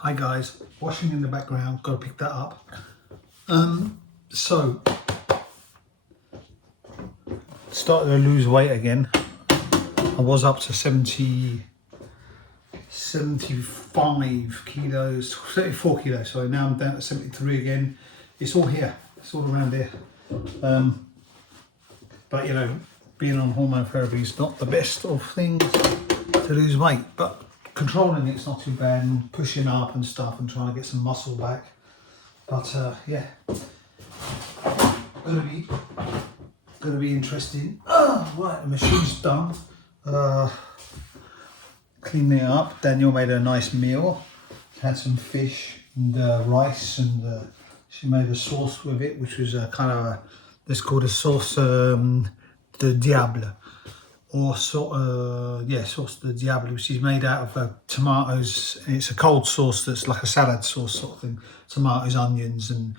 Hi guys, washing in the background, got to pick that up. So, started to lose weight again. I was up to 75 kilos, 34 kilos, so now I'm down to 73 again. It's all here, it's all around here. But you know, being on hormone therapy is not the best of things to lose weight, but controlling it's not too bad, and pushing up and stuff and trying to get some muscle back. But yeah, gonna be interesting. Right, the machine's done. Cleaning it up. Daniel made a nice meal. Had some fish and rice, and she made a sauce with it, which was kind of it's called a sauce de diable, or sauce de diable, which is made out of tomatoes. It's a cold sauce that's like a salad sauce sort of thing. Tomatoes, onions, and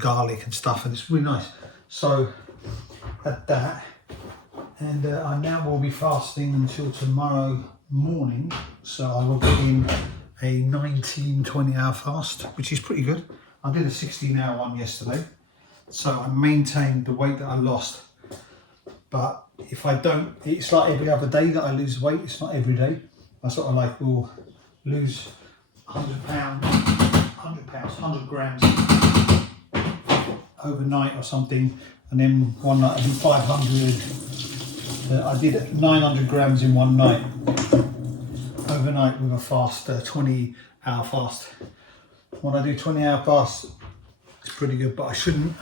garlic and stuff, and it's really nice. So had that, and I now will be fasting until tomorrow morning. So I will get in a 19-20 hour fast, which is pretty good. I did a 16-hour one yesterday, so I maintained the weight that I lost. But if I don't, it's like every other day that I lose weight. It's not every day. I sort of like will lose 100 grams overnight or something, and then one night I do 500. I did 900 grams in one night overnight with a fast, 20-hour fast. When I do 20-hour fast, it's pretty good. But I shouldn't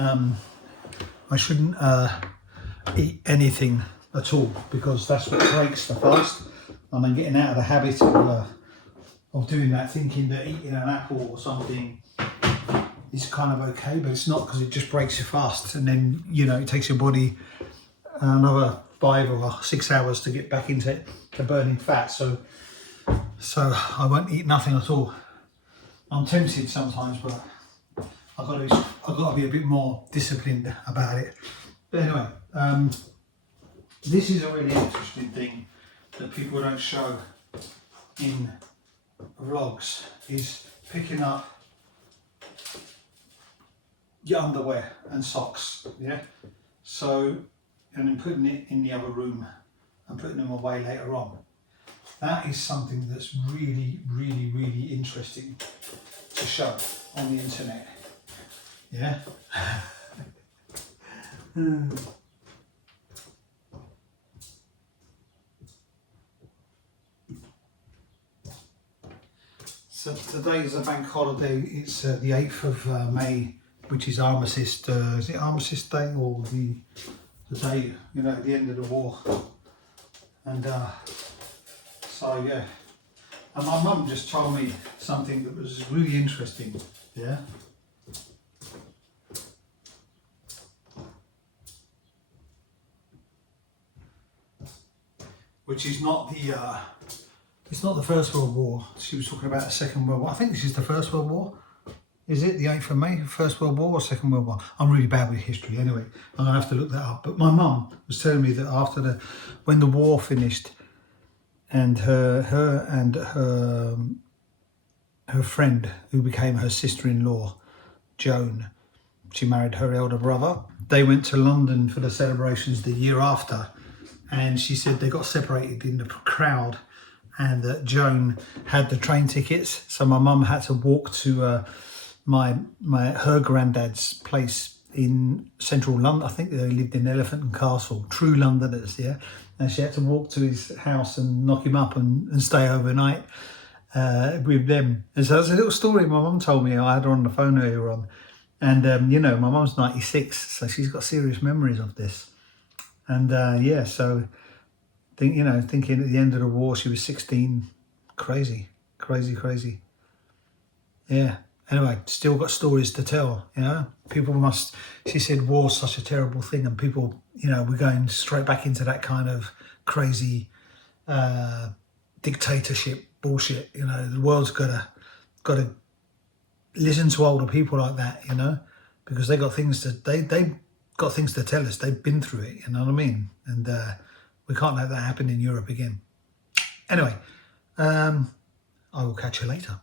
eat anything at all, because that's what breaks the fast. And I'm getting out of the habit of doing that, thinking that eating an apple or something is kind of okay, but it's not, because it just breaks your fast, and then you know it takes your body another 5 or 6 hours to get back into burning fat. So I won't eat nothing at all. I'm tempted sometimes, but I've got to be a bit more disciplined about it. But anyway, this is a really interesting thing that people don't show in vlogs, is picking up your underwear and socks, yeah? So, and then putting it in the other room and putting them away later on. That is something that's really, really, really interesting to show on the internet, yeah? So today is a bank holiday. It's the 8th of May, which is Armistice. Is it Armistice Day, or the day, you know, at the end of the war? And so yeah. And my mum just told me something that was really interesting. Yeah. Which is not the it's not the First World War. She was talking about the Second World War. I think this is the First World War. Is it the 8th of May, First World War or Second World War? I'm really bad with history anyway. I'm gonna have to look that up. But my mum was telling me that after when the war finished, and her friend, who became her sister-in-law, Joan, she married her elder brother. They went to London for the celebrations the year after. And she said they got separated in the crowd, and that Joan had the train tickets. So my mum had to walk to her granddad's place in central London. I think they lived in Elephant and Castle, true Londoners, yeah. And she had to walk to his house and knock him up and stay overnight with them. And so there's a little story my mum told me. I had her on the phone earlier on. And, you know, my mum's 96, so she's got serious memories of this. And yeah, so thinking at the end of the war she was 16, crazy. Yeah. Anyway, still got stories to tell. You know, people must. She said war's such a terrible thing, and people, you know, we're going straight back into that kind of crazy dictatorship bullshit. You know, the world's got to listen to older people like that. You know, because they got things to they got things to tell us. They've been through it, you know what I mean? And we can't let that happen in Europe again. Anyway, I will catch you later.